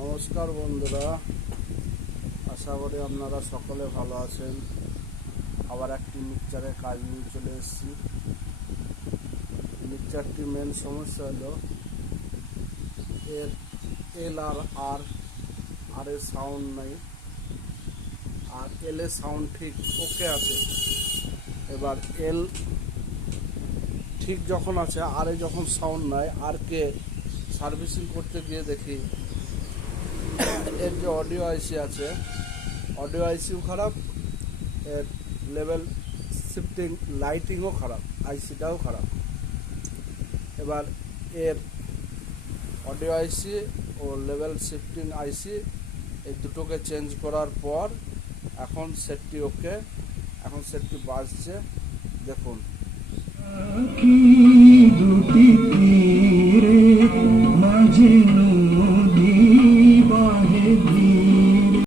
নমস্কার বন্ধুরা, আশা করি আপনারা সকলে ভালো আছেন। আবার একটি মিক্সচারের কাজ নিয়ে চলে এসেছি। মিক্সচারটি মেন সমস্যা হলো এর এল আর এর সাউন্ড নাই, আর এল এর সাউন্ড ঠিক ওকে আছে। এবার এল ঠিক যখন আছে, আর এ যখন সাউন্ড নাই, আর কে সার্ভিসিং করতে গিয়ে দেখি এর যে অডিও আইসি আছে, অডিও আইসিও খারাপ, এর লেভেল শিফটিং লাইটিংও খারাপ, আইসিটাও খারাপ। এবার এর অডিও আইসি ও লেভেল শিফটিং আইসি এই দুটোকে চেঞ্জ করার পর এখন সেটটি ওকে, এখন সেটটি বাজছে। দেখুন, দুটি তীরে মাঝে